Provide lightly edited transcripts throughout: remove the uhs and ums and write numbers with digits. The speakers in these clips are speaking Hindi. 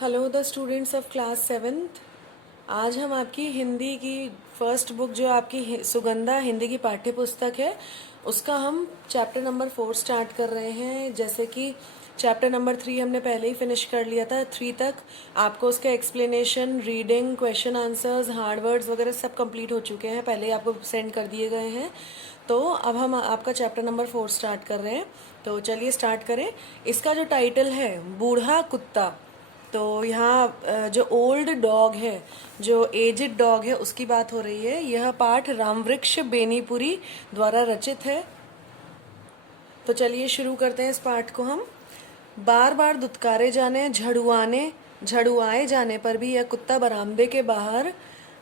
Hello the students of class seventh. आज हम आपकी हिंदी की फर्स्ट बुक जो आपकी सुगंधा हिंदी की पाठ्य पुस्तक है उसका हम चैप्टर नंबर 4 स्टार्ट कर रहे हैं। जैसे कि चैप्टर नंबर 3 हमने पहले ही फिनिश कर लिया था। 3 तक आपको उसका explanation, reading, question answers, hard words वगैरह सब कंप्लीट हो चुके हैं, पहले ही आपको सेंड कर दिए गए हैं। तो अब हम आपका चैप्टर नंबर 4 स्टार्ट कर रहे हैं। तो चलिए स्टार्ट करें। इसका जो टाइटल है बूढ़ा कुत्ता, तो यहाँ जो ओल्ड डॉग है, जो एजिड डॉग है, उसकी बात हो रही है। यह पाठ रामवृक्ष बेनीपुरी द्वारा रचित है। तो चलिए शुरू करते हैं इस पाठ को हम। बार बार दुत्कारे जाने, झड़ुआए जाने पर भी यह कुत्ता बरामदे के बाहर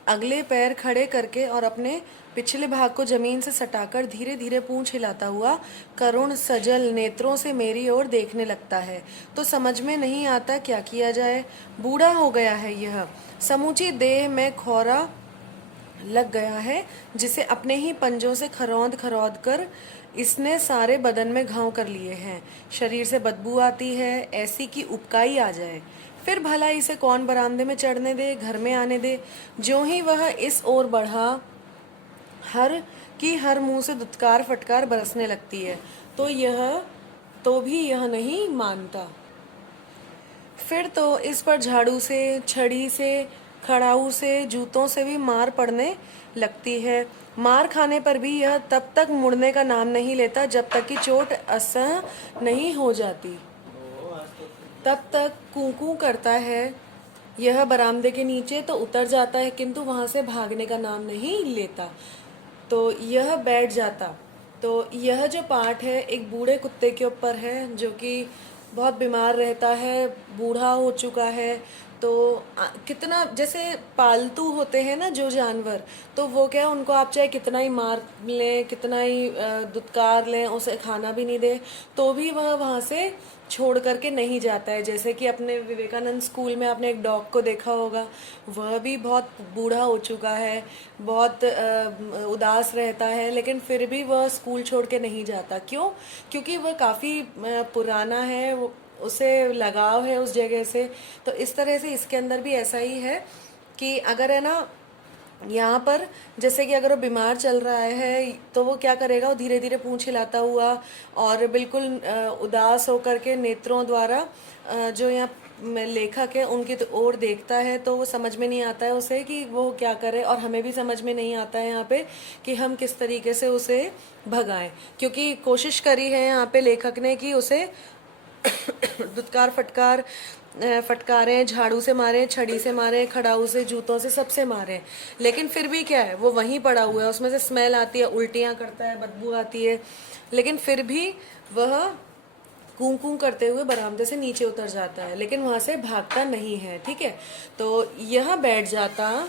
अगले पैर खड़े करके और अपने पिछले भाग को जमीन से सटाकर धीरे धीरे पूंछ हिलाता हुआ करुण सजल नेत्रों से मेरी ओर देखने लगता है। तो समझ में नहीं आता क्या किया जाए। बूढ़ा हो गया है यह, समूची देह में खौरा लग गया है, जिसे अपने ही पंजों से खरौंद खरौंद कर इसने सारे बदन में घाव कर लिए हैं। शरीर से बदबू आती है, ऐसी कि उबकाई आ जाए। फिर भला इसे कौन बरामदे में चढ़ने दे, घर में आने दे। ज्यों ही वह इस ओर बढ़ा, हर मुंह से दुत्कार फटकार बरसने लगती है। तो भी यह नहीं मानता। फिर तो इस पर झाड़ू से, छड़ी से, खड़ाऊ से, जूतों से भी मार पड़ने लगती है। मार खाने पर भी यह तब तक मुड़ने का नाम नहीं लेता जब तक कि चोट असह नहीं हो जाती। तब तक कूकू करता है। यह बरामदे के नीचे तो उतर जाता है, किंतु वहां से भागने का नाम नहीं लेता। तो यह बैठ जाता। तो यह जो पाठ है एक बूढ़े कुत्ते के ऊपर है, जो कि बहुत बीमार रहता है, बूढ़ा हो चुका है। तो कितना, जैसे पालतू होते हैं ना जो जानवर, तो वो क्या, उनको आप चाहे कितना ही मार लें, कितना ही दुत्कार लें, उसे खाना भी नहीं दे, तो भी वह वहाँ से छोड़ करके नहीं जाता है। जैसे कि अपने विवेकानंद स्कूल में आपने एक डॉग को देखा होगा, वह भी बहुत बूढ़ा हो चुका है, बहुत उदास रहता है, लेकिन फिर भी वह स्कूल छोड़ के नहीं जाता। क्यों? क्योंकि वह काफ़ी पुराना है, उसे लगाव है उस जगह से। तो इस तरह से इसके अंदर भी ऐसा ही है कि अगर है ना, यहाँ पर जैसे कि अगर वो बीमार चल रहा है तो वो क्या करेगा, वो धीरे धीरे पूंछ हिलाता हुआ और बिल्कुल उदास होकर के नेत्रों द्वारा जो यहाँ लेखक है उनकी ओर देखता है। तो वो समझ में नहीं आता है उसे कि वो क्या करे, और हमें भी समझ में नहीं आता है यहाँ पे कि हम किस तरीके से उसे भगाएं, क्योंकि कोशिश करी है यहाँ पे लेखक ने कि उसे दुत्कार फटकार फटकारें, झाड़ू से मारे, छड़ी से मारे, खड़ाऊ से, जूतों से, सबसे मारे, लेकिन फिर भी क्या है, वो वहीं पड़ा हुआ है, उसमें से स्मेल आती है, उल्टियाँ करता है, बदबू आती है, लेकिन फिर भी वह कूं कूं करते हुए बरामदे से नीचे उतर जाता है, लेकिन वहां से भागता नहीं है। ठीक है, तो यह बैठ जाता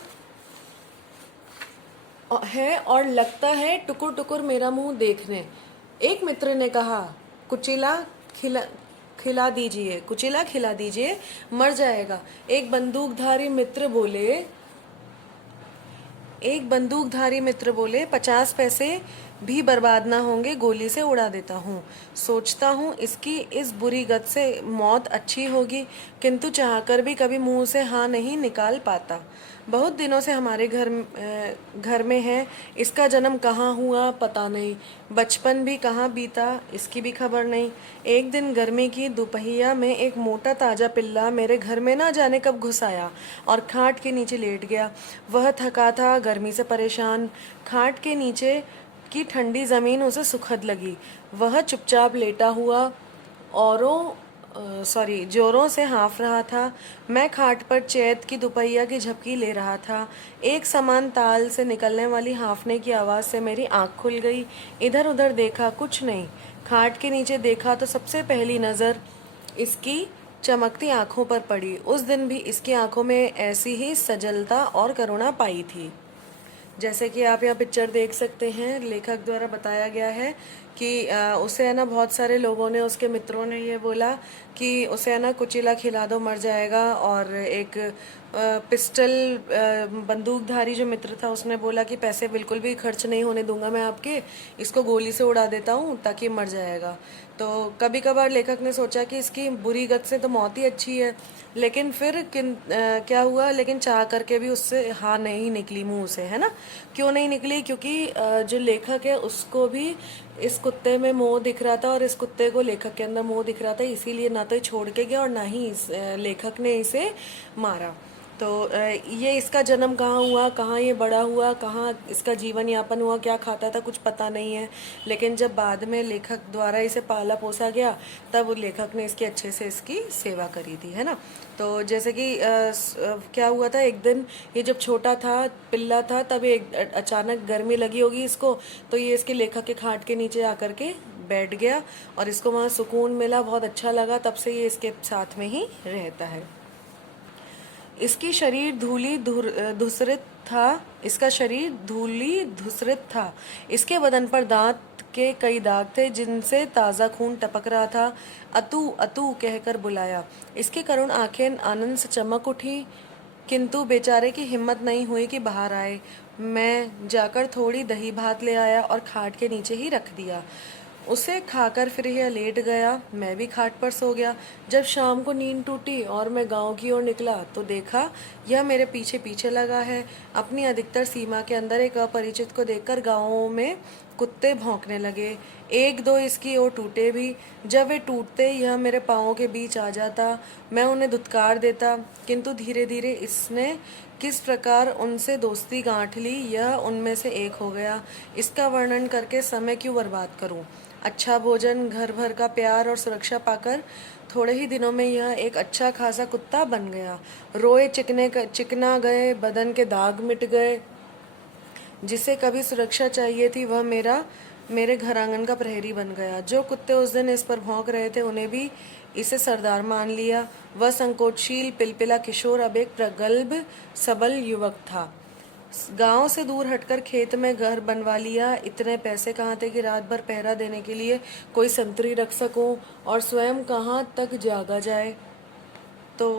है और लगता है टुकुर टुकुर मेरा मुंह देखने। एक मित्र ने कहा, कुचिला खिला कुचिला खिला दीजिए, मर जाएगा। एक बंदूकधारी मित्र बोले, 50 पैसे भी बर्बाद ना होंगे, गोली से उड़ा देता हूँ। सोचता हूँ इसकी इस बुरी गत से मौत अच्छी होगी, किंतु चाहकर भी कभी मुंह से हाँ नहीं निकाल पाता। बहुत दिनों से हमारे घर में है, इसका जन्म कहाँ हुआ पता नहीं, बचपन भी कहाँ बीता इसकी भी खबर नहीं। एक दिन गर्मी की दोपहिया में एक मोटा ताजा पिल्ला मेरे घर में ना जाने कब घुस आया और खाट के नीचे लेट गया। वह थका था, गर्मी से परेशान, खाट के नीचे की ठंडी जमीन उसे सुखद लगी। वह चुपचाप लेटा हुआ जोरों से हाँफ रहा था। मैं खाट पर चैत की दोपहिया की झपकी ले रहा था। एक समान ताल से निकलने वाली हाँफने की आवाज़ से मेरी आँख खुल गई। इधर उधर देखा, कुछ नहीं। खाट के नीचे देखा तो सबसे पहली नज़र इसकी चमकती आँखों पर पड़ी। उस दिन भी इसकी आँखों में ऐसी ही सजलता और करुणा पाई थी। जैसे कि आप यहाँ पिक्चर देख सकते हैं, लेखक द्वारा बताया गया है कि उसे है ना बहुत सारे लोगों ने, उसके मित्रों ने ये बोला कि उसे है ना कुचीला खिला दो मर जाएगा, और एक पिस्टल बंदूकधारी जो मित्र था उसने बोला कि पैसे बिल्कुल भी खर्च नहीं होने दूंगा मैं आपके, इसको गोली से उड़ा देता हूँ ताकि मर जाएगा। तो कभी कभार लेखक ने सोचा कि इसकी बुरी गत से तो मौत ही अच्छी है, लेकिन फिर क्या हुआ, लेकिन चाह करके भी उससे हाँ नहीं निकली मुंह से, है ना। क्यों नहीं निकली? क्योंकि जो लेखक है उसको भी इस कुत्ते में मोह दिख रहा था, और इस कुत्ते को लेखक के अंदर मोह दिख रहा था, इसीलिए ना तो ये छोड़ के गया और ना ही लेखक ने इसे मारा। तो ये इसका जन्म कहाँ हुआ, कहाँ ये बड़ा हुआ, कहाँ इसका जीवन यापन हुआ, क्या खाता था, कुछ पता नहीं है। लेकिन जब बाद में लेखक द्वारा इसे पाला पोसा गया, तब लेखक ने इसकी अच्छे से इसकी सेवा करी थी, है ना। तो जैसे कि क्या हुआ था, एक दिन ये जब छोटा था, पिल्ला था, तब एक अचानक गर्मी लगी होगी इसको, तो ये इसके लेखक के खाट के नीचे आकर के बैठ गया, और इसको वहाँ सुकून मिला, बहुत अच्छा लगा, तब से ये इसके साथ में ही रहता है। इसकी शरीर धूली धूसरित था, इसका शरीर धूली धूसरित था। इसके बदन पर दांत के कई दाग थे जिनसे ताज़ा खून टपक रहा था। अतु अतु कहकर बुलाया। इसकी करुण आंखें आनंद से चमक उठी, किंतु बेचारे की हिम्मत नहीं हुई कि बाहर आए। मैं जाकर थोड़ी दही भात ले आया और खाट के नीचे ही रख दिया। उसे खाकर फिर यह लेट गया, मैं भी खाट पर सो गया। जब शाम को नींद टूटी और मैं गांव की ओर निकला तो देखा यह मेरे पीछे पीछे लगा है। अपनी अधिकतर सीमा के अंदर एक अपरिचित को देखकर गांवों में कुत्ते भौंकने लगे। एक दो इसकी ओर टूटे भी। जब वे टूटते यह मेरे पाँवों के बीच आ जाता, मैं उन्हें धुतकार देता, किंतु धीरे धीरे इसने किस प्रकार उनसे दोस्ती गांठ ली, यह उनमें से एक हो गया। इसका वर्णन करके समय क्यों बर्बाद करूं। अच्छा भोजन, घर भर का प्यार और सुरक्षा पाकर थोड़े ही दिनों में यह एक अच्छा खासा कुत्ता बन गया। रोए चिकना गए, बदन के दाग मिट गए। जिसे कभी सुरक्षा चाहिए थी वह मेरे घर आंगन का प्रहरी बन गया। जो कुत्ते उस दिन इस पर भौंक रहे थे उन्हें भी इसे सरदार मान लिया। वह संकोचशील पिलपिला किशोर अब एक प्रगल्भ सबल युवक था। गांव से दूर हटकर खेत में घर बनवा लिया। इतने पैसे कहाँ थे कि रात भर पहरा देने के लिए कोई संतरी रख सकूं, और स्वयं कहाँ तक जागा जाए। तो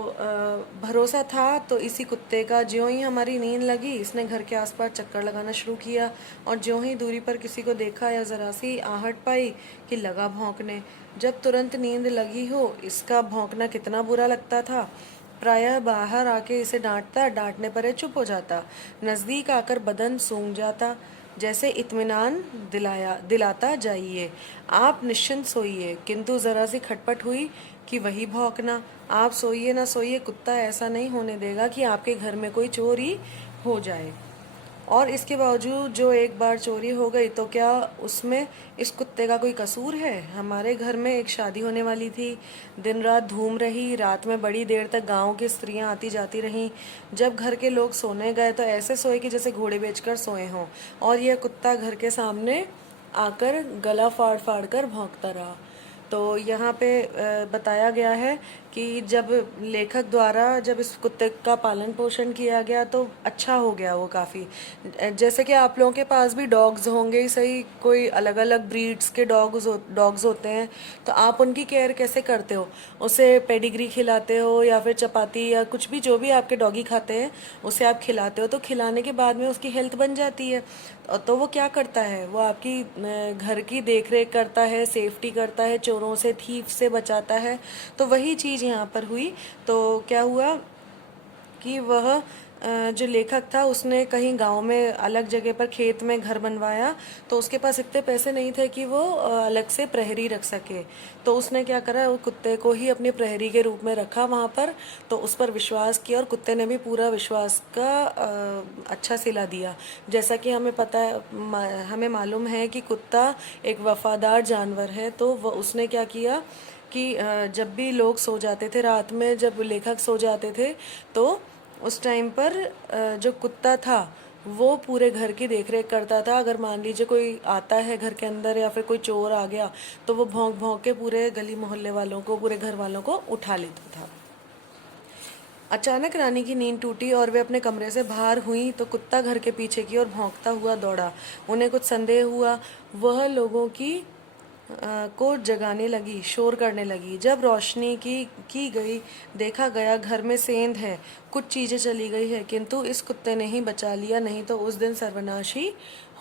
भरोसा था तो इसी कुत्ते का। ज्यों ही हमारी नींद लगी इसने घर के आसपास चक्कर लगाना शुरू किया, और ज्यों ही दूरी पर किसी को देखा या जरा सी आहट पाई कि लगा भौंकने। जब तुरंत नींद लगी हो, इसका भौंकना कितना बुरा लगता था। प्रायः बाहर आके इसे डांटता, डांटने पर यह चुप हो जाता। नज़दीक आकर बदन सूंघ जाता, जैसे इत्मीनान दिलाता जाइए, आप निश्चिंत सोइए। किंतु जरा सी खटपट हुई कि वही भौंकना। आप सोइए ना सोइए, कुत्ता ऐसा नहीं होने देगा कि आपके घर में कोई चोरी हो जाए। और इसके बावजूद जो एक बार चोरी हो गई तो क्या उसमें इस कुत्ते का कोई कसूर है। हमारे घर में एक शादी होने वाली थी। दिन रात धूम रही। रात में बड़ी देर तक गांव की स्त्रियां आती जाती रहीं। जब घर के लोग सोने गए तो ऐसे सोए कि जैसे घोड़े बेचकर सोए हों, और यह कुत्ता घर के सामने आकर गला फाड़ फाड़ कर भौंकता रहा। तो यहाँ पे बताया गया है कि जब लेखक द्वारा जब इस कुत्ते का पालन पोषण किया गया तो अच्छा हो गया वो काफ़ी। जैसे कि आप लोगों के पास भी डॉग्स होंगे ही सही, कोई अलग अलग ब्रीड्स के डॉग्स होते हैं, तो आप उनकी केयर कैसे करते हो। उसे पेडिग्री खिलाते हो या फिर चपाती या कुछ भी, जो भी आपके डॉगी खाते हैं उसे आप खिलाते हो, तो खिलाने के बाद में उसकी हेल्थ बन जाती है। तो वो क्या करता है, वो आपकी घर की देख रेख करता है, सेफ्टी करता है, चोरों से, थीफ से बचाता है। तो वही चीज़ यहाँ पर हुई। तो क्या हुआ कि वह जो लेखक था उसने कहीं गांव में अलग जगह पर खेत में घर बनवाया, तो उसके पास इतने पैसे नहीं थे कि वो अलग से प्रहरी रख सके। तो उसने क्या करा, वो कुत्ते को ही अपने प्रहरी के रूप में रखा वहाँ पर। तो उस पर विश्वास किया और कुत्ते ने भी पूरा विश्वास का अच्छा सिला दिया। जैसा कि हमें पता है, हमें मालूम है कि कुत्ता एक वफादार जानवर है। तो वह उसने क्या किया कि जब भी लोग सो जाते थे रात में, जब लेखक सो जाते थे, तो उस टाइम पर जो कुत्ता था वो पूरे घर की देखरेख करता था। अगर मान लीजिए कोई आता है घर के अंदर या फिर कोई चोर आ गया, तो वो भौंक भौंक के पूरे गली मोहल्ले वालों को, पूरे घर वालों को उठा लेता था। अचानक रानी की नींद टूटी और वे अपने कमरे से बाहर हुई तो कुत्ता घर के पीछे की ओर भौंकता हुआ दौड़ा। उन्हें कुछ संदेह हुआ। वह लोगों की को जगाने लगी, शोर करने लगी। जब रोशनी की गई, देखा गया घर में सेंध है, कुछ चीज़ें चली गई है, किंतु इस कुत्ते ने ही बचा लिया, नहीं तो उस दिन सर्वनाश ही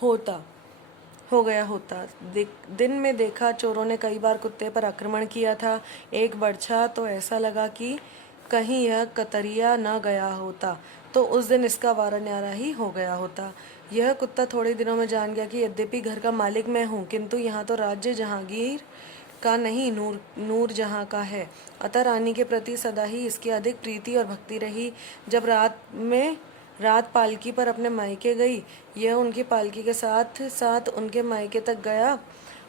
होता हो गया होता। दिन में देखा चोरों ने कई बार कुत्ते पर आक्रमण किया था। एक बरछा तो ऐसा लगा कि कहीं यह कतरिया न गया होता तो उस दिन इसका वारा न्यारा ही हो गया होता। यह कुत्ता थोड़े दिनों में जान गया कि यद्यपि घर का मालिक मैं हूँ, किंतु यहाँ तो राज्य जहांगीर का नहीं, नूर जहाँ का है। अतः रानी के प्रति सदा ही इसकी अधिक प्रीति और भक्ति रही। जब रात पालकी पर अपने मायके गई, यह उनकी पालकी के साथ साथ उनके मायके तक गया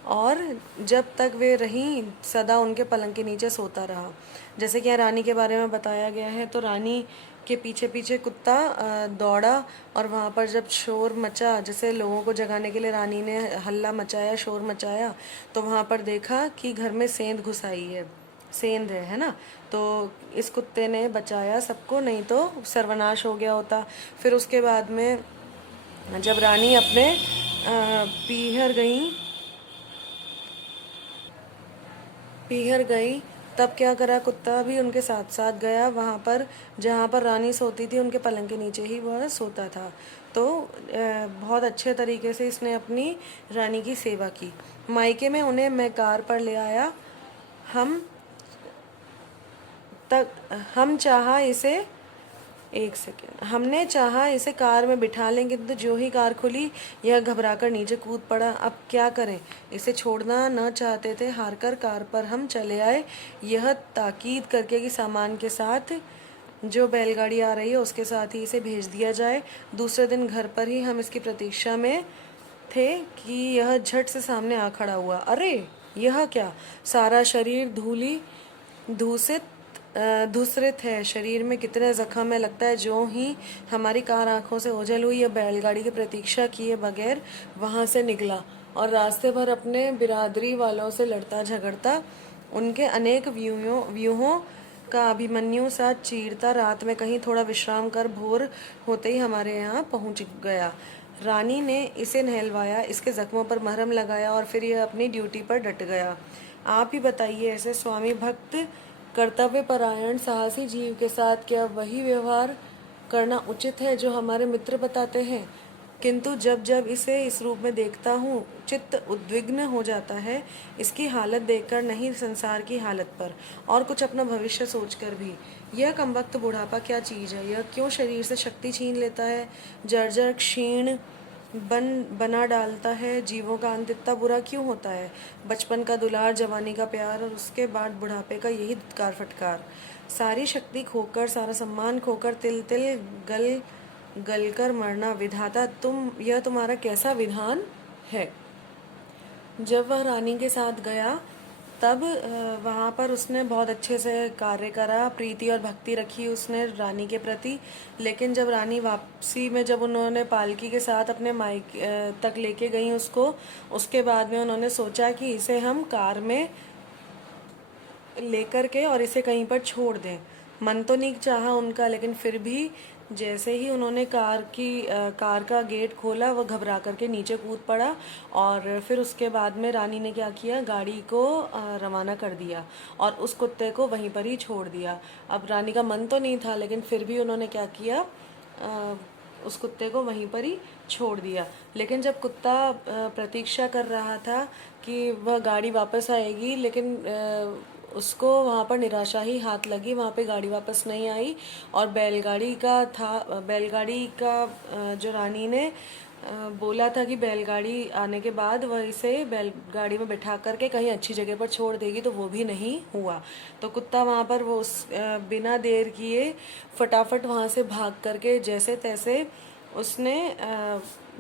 और जब तक वे रहीं सदा उनके पलंग के नीचे सोता रहा। जैसे कि यहाँ रानी के बारे में बताया गया है, तो रानी के पीछे पीछे कुत्ता दौड़ा और वहाँ पर जब शोर मचा, जैसे लोगों को जगाने के लिए रानी ने हल्ला मचाया, शोर मचाया, तो वहाँ पर देखा कि घर में सेंध घुस आई है, सेंध है ना। तो इस कुत्ते ने बचाया सबको, नहीं तो सर्वनाश हो गया होता। फिर उसके बाद में जब रानी अपने पीहर गई तब क्या करा, कुत्ता भी उनके साथ साथ गया वहाँ पर जहाँ पर रानी सोती थी, उनके पलंग के नीचे ही वह सोता था। तो बहुत अच्छे तरीके से इसने अपनी रानी की सेवा की। मायके में उन्हें मैं कार पर ले आया। हम तक हम चाहा इसे एक सेकेंड हमने चाहा इसे कार में बिठा लेंगे, तो जो ही कार खुली यह घबराकर नीचे कूद पड़ा। अब क्या करें, इसे छोड़ना न चाहते थे। हार कर कार पर हम चले आए, यह ताकीद करके कि सामान के साथ जो बैलगाड़ी आ रही है उसके साथ ही इसे भेज दिया जाए। दूसरे दिन घर पर ही हम इसकी प्रतीक्षा में थे कि यह झट से सामने आ खड़ा हुआ। अरे यह क्या, सारा शरीर धूसित धूसरित है, शरीर में कितने जख्म है। लगता है जो ही हमारी कार आंखों से ओझल हुई, यह बैलगाड़ी की प्रतीक्षा किए बगैर वहां से निकला और रास्ते भर अपने बिरादरी वालों से लड़ता झगड़ता, उनके अनेक व्यूहों का अभिमन्यु सा चीरता रात में कहीं थोड़ा विश्राम कर भोर होते ही हमारे यहाँ पहुँच गया। रानी ने इसे नहलवाया, इसके जख्मों पर मरहम लगाया और फिर यह अपनी ड्यूटी पर डट गया। आप ही बताइए, ऐसे स्वामी भक्त कर्तव्य परायण साहसी जीव के साथ क्या वही व्यवहार करना उचित है जो हमारे मित्र बताते हैं? किंतु जब जब इसे इस रूप में देखता हूँ, चित्त उद्विग्न हो जाता है। इसकी हालत देखकर नहीं, संसार की हालत पर, और कुछ अपना भविष्य सोचकर भी। यह कमबख्त बुढ़ापा क्या चीज़ है, यह क्यों शरीर से शक्ति छीन लेता है, जर्जर क्षीण बना डालता है। जीवों का अंत इतना बुरा क्यों होता है? बचपन का दुलार, जवानी का प्यार और उसके बाद बुढ़ापे का यही धिक्कार फटकार। सारी शक्ति खोकर, सारा सम्मान खोकर, तिल तिल गल कर मरना। विधाता, यह तुम्हारा कैसा विधान है? जब वह रानी के साथ गया तब वहाँ पर उसने बहुत अच्छे से कार्य करा, प्रीति और भक्ति रखी उसने रानी के प्रति। लेकिन जब रानी वापसी में, जब उन्होंने पालकी के साथ अपने मायके तक लेके गई उसको, उसके बाद में उन्होंने सोचा कि इसे हम कार में लेकर के और इसे कहीं पर छोड़ दें। मन तो नहीं चाहा उनका, लेकिन फिर भी जैसे ही उन्होंने कार का गेट खोला, वह घबरा करके नीचे कूद पड़ा और फिर उसके बाद में रानी ने क्या किया, गाड़ी को रवाना कर दिया और उस कुत्ते को वहीं पर ही छोड़ दिया। अब रानी का मन तो नहीं था, लेकिन फिर भी उन्होंने क्या किया, उस कुत्ते को वहीं पर ही छोड़ दिया। लेकिन जब कुत्ता प्रतीक्षा कर रहा था कि वह गाड़ी वापस आएगी, लेकिन उसको वहाँ पर निराशा ही हाथ लगी, वहाँ पे गाड़ी वापस नहीं आई और बैलगाड़ी का जो रानी ने बोला था कि बैलगाड़ी आने के बाद वह इसे बैलगाड़ी में बिठा करके कहीं अच्छी जगह पर छोड़ देगी, तो वो भी नहीं हुआ। तो कुत्ता वहाँ पर वो बिना देर किए फटाफट वहाँ से भाग करके जैसे तैसे उसने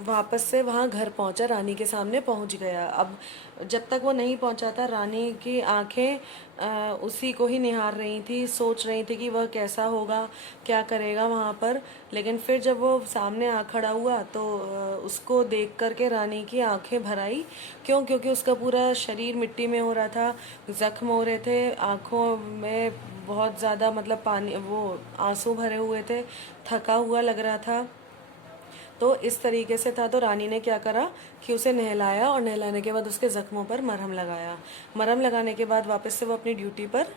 वापस से वहाँ घर पहुँचा, रानी के सामने पहुँच गया। अब जब तक वो नहीं पहुँचा था, रानी की आंखें उसी को ही निहार रही थी, सोच रही थी कि वह कैसा होगा, क्या करेगा वहाँ पर। लेकिन फिर जब वो सामने आ खड़ा हुआ तो उसको देख करके रानी की आंखें भर आई। क्यों? क्योंकि उसका पूरा शरीर मिट्टी में हो रहा था, जख्म हो रहे थे, आँखों में बहुत ज़्यादा मतलब पानी, वो आंसू भरे हुए थे, थका हुआ लग रहा था। तो इस तरीके से था। तो रानी ने क्या करा कि उसे नहलाया और नहलाने के बाद उसके ज़ख्मों पर मरहम लगाया। मरहम लगाने के बाद वापस से वो अपनी ड्यूटी पर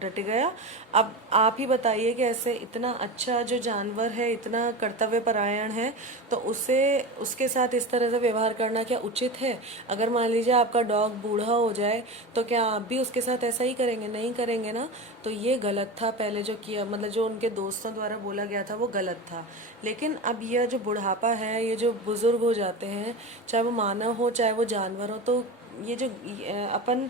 डट गया। अब आप ही बताइए कि ऐसे इतना अच्छा जो जानवर है, इतना कर्तव्यपरायण है, तो उसे उसके साथ इस तरह से व्यवहार करना क्या उचित है? अगर मान लीजिए आपका डॉग बूढ़ा हो जाए तो क्या आप भी उसके साथ ऐसा ही करेंगे? नहीं करेंगे ना। तो ये गलत था पहले जो किया, मतलब जो उनके दोस्तों द्वारा बोला गया था वो गलत था। लेकिन अब यह जो बुढ़ापा है, ये जो बुजुर्ग हो जाते हैं, चाहे वो मानव हो चाहे वो जानवर हो, तो ये जो अपन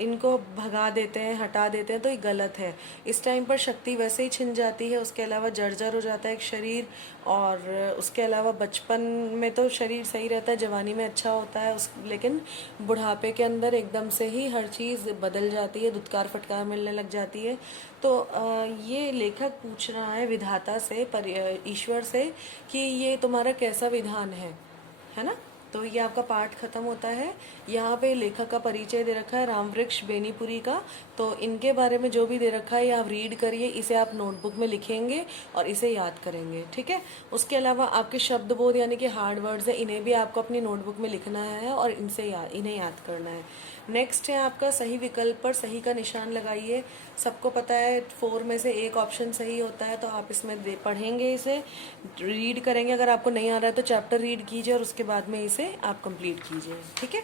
इनको भगा देते हैं, हटा देते हैं, तो ये गलत है। इस टाइम पर शक्ति वैसे ही छिन जाती है, उसके अलावा जर्जर हो जाता है एक शरीर, और उसके अलावा बचपन में तो शरीर सही रहता है, जवानी में अच्छा होता है लेकिन बुढ़ापे के अंदर एकदम से ही हर चीज़ बदल जाती है, धुतकार फटकार मिलने लग जाती है। तो ये लेखक पूछ रहा है विधाता से, पर ईश्वर से, कि ये तुम्हारा कैसा विधान है ना। तो ये आपका पाठ खत्म होता है। यहाँ पे लेखक का परिचय दे रखा है रामवृक्ष बेनीपुरी का। तो इनके बारे में जो भी दे रखा है ये आप रीड करिए, इसे आप नोटबुक में लिखेंगे और इसे याद करेंगे, ठीक है। उसके अलावा आपके शब्द बोध यानी कि हार्ड वर्ड्स है, इन्हें भी आपको अपनी नोटबुक में लिखना है और इन्हें याद करना है। नेक्स्ट है आपका सही विकल्प पर सही का निशान लगाइए। सबको पता है 4 में से एक ऑप्शन सही होता है, तो आप इसमें पढ़ेंगे, इसे रीड करेंगे। अगर आपको नहीं आ रहा है तो चैप्टर रीड कीजिए और उसके बाद में इसे आप कंप्लीट कीजिए, ठीक है।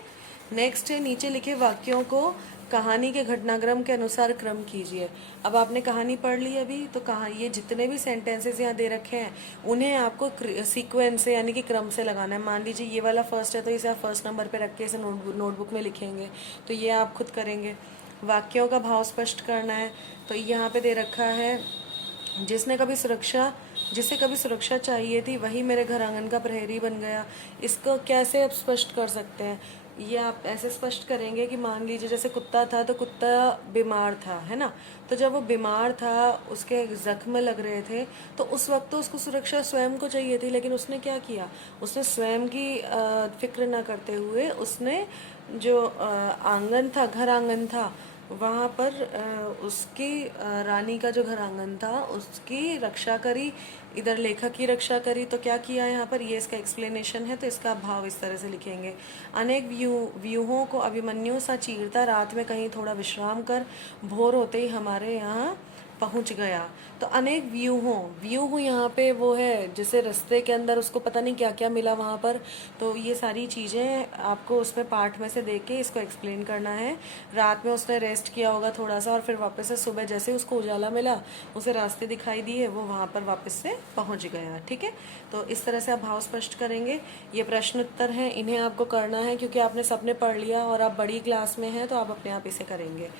नेक्स्ट है नीचे लिखे वाक्यों को कहानी के घटनाक्रम के अनुसार क्रम कीजिए। अब आपने कहानी पढ़ ली अभी, तो कहाँ ये जितने भी सेंटेंसेस यहाँ दे रखे हैं उन्हें आपको सीक्वेंस से यानी कि क्रम से लगाना है। मान लीजिए ये वाला फर्स्ट है तो इसे आप फर्स्ट नंबर पे रख के इसे नोटबुक में लिखेंगे, तो ये आप खुद करेंगे। वाक्यों का भाव स्पष्ट करना है, तो यहाँ पे दे रखा है जिसे कभी सुरक्षा चाहिए थी वही मेरे घर आंगन का प्रहरी बन गया। इसको कैसे आप स्पष्ट कर सकते हैं? ये आप ऐसे स्पष्ट करेंगे कि मान लीजिए जैसे कुत्ता था तो कुत्ता बीमार था, है ना। तो जब वो बीमार था, उसके जख्म लग रहे थे, तो उस वक्त तो उसको सुरक्षा स्वयं को चाहिए थी, लेकिन उसने क्या किया, उसने स्वयं की फिक्र ना करते हुए उसने जो आंगन था, घर आंगन था, वहाँ पर उसकी रानी का जो घर आंगन था उसकी रक्षा करी, इधर लेखक की रक्षा करी। तो क्या किया यहाँ पर, ये इसका एक्सप्लेनेशन है, तो इसका भाव इस तरह से लिखेंगे। अनेक व्यूहों को अभिमन्यु सा चीरता रात में कहीं थोड़ा विश्राम कर भोर होते ही हमारे यहाँ पहुँच गया। तो अनेक व्यूह यहाँ पे वो है जैसे रास्ते के अंदर उसको पता नहीं क्या क्या मिला वहाँ पर। तो ये सारी चीज़ें आपको उसमें पाठ में से देख के इसको एक्सप्लेन करना है। रात में उसने रेस्ट किया होगा थोड़ा सा और फिर वापस से सुबह जैसे उसको उजाला मिला, उसे रास्ते दिखाई दिए, वो वहाँ पर वापस से पहुँच गया, ठीक है। तो इस तरह से आप भाव स्पष्ट करेंगे। ये प्रश्न उत्तर हैं, इन्हें आपको करना है क्योंकि आपने सबने पढ़ लिया और आप बड़ी क्लास में हैं, तो आप अपने आप इसे करेंगे।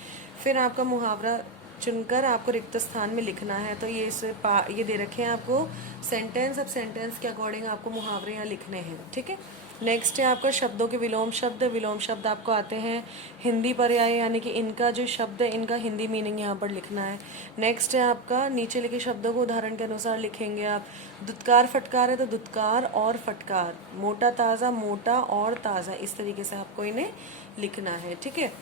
फिर आपका मुहावरा चुनकर आपको रिक्त स्थान में लिखना है। तो ये दे रखे हैं आपको सेंटेंस। अब सेंटेंस के अकॉर्डिंग आपको मुहावरे यहाँ लिखने हैं, ठीक है। नेक्स्ट है आपका शब्दों के विलोम शब्द। विलोम शब्द आपको आते हैं हिंदी पर्याय, यानी कि इनका जो शब्द है इनका हिंदी मीनिंग यहाँ पर लिखना है। नेक्स्ट है आपका नीचे लिखे शब्दों को उदाहरण के अनुसार लिखेंगे आप। दुत्कार फटकार है तो दुत्कार और फटकार, मोटा ताज़ा मोटा और ताज़ा, इस तरीके से आपको इन्हें लिखना है, ठीक है।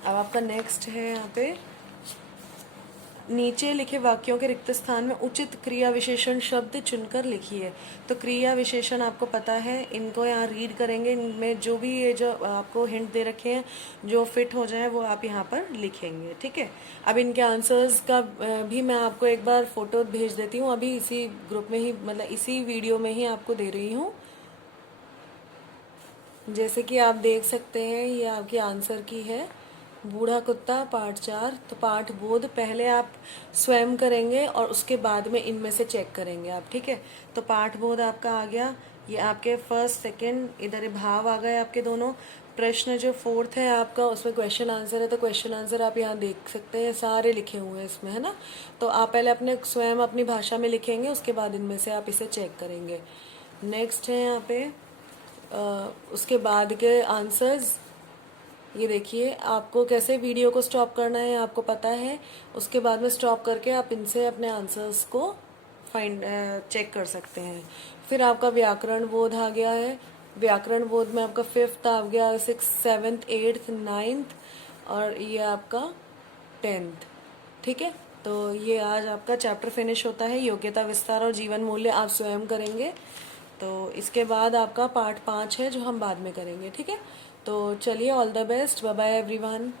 अब आपका नेक्स्ट है यहाँ पे नीचे लिखे वाक्यों के रिक्त स्थान में उचित क्रिया विशेषण शब्द चुनकर लिखिए। तो क्रिया विशेषण आपको पता है, इनको यहाँ रीड करेंगे। इनमें जो भी ये जो आपको हिंट दे रखे हैं जो फिट हो जाए वो आप यहाँ पर लिखेंगे, ठीक है। अब इनके आंसर्स का भी मैं आपको एक बार फोटो भेज देती हूँ, अभी इसी ग्रुप में ही, मतलब इसी वीडियो में ही आपको दे रही हूँ। जैसे कि आप देख सकते हैं ये आपके आंसर की है, बूढ़ा कुत्ता पार्ट 4। तो पाठ बोध पहले आप स्वयं करेंगे और उसके बाद में इनमें से चेक करेंगे आप, ठीक है। तो पाठ बोध आपका आ गया, ये आपके फर्स्ट सेकंड, इधर भाव आ गए आपके दोनों। प्रश्न जो 4th है आपका उसमें क्वेश्चन आंसर है, तो क्वेश्चन आंसर आप यहाँ देख सकते हैं, सारे लिखे हुए हैं इसमें, है ना। तो आप पहले अपने स्वयं अपनी भाषा में लिखेंगे, उसके बाद इनमें से आप इसे चेक करेंगे। नेक्स्ट है यहाँ पे उसके बाद के आंसर्स। ये देखिए आपको कैसे वीडियो को स्टॉप करना है आपको पता है, उसके बाद में स्टॉप करके आप इनसे अपने आंसर्स को चेक कर सकते हैं। फिर आपका व्याकरण बोध आ गया है। व्याकरण बोध में आपका 5th आ गया, 6th 7th 8th 9th और ये आपका 10th, ठीक है। तो ये आज आपका चैप्टर फिनिश होता है। योग्यता विस्तार और जीवन मूल्य आप स्वयं करेंगे। तो इसके बाद आपका पार्ट 5 है जो हम बाद में करेंगे, ठीक है। तो चलिए, all the best, bye bye everyone.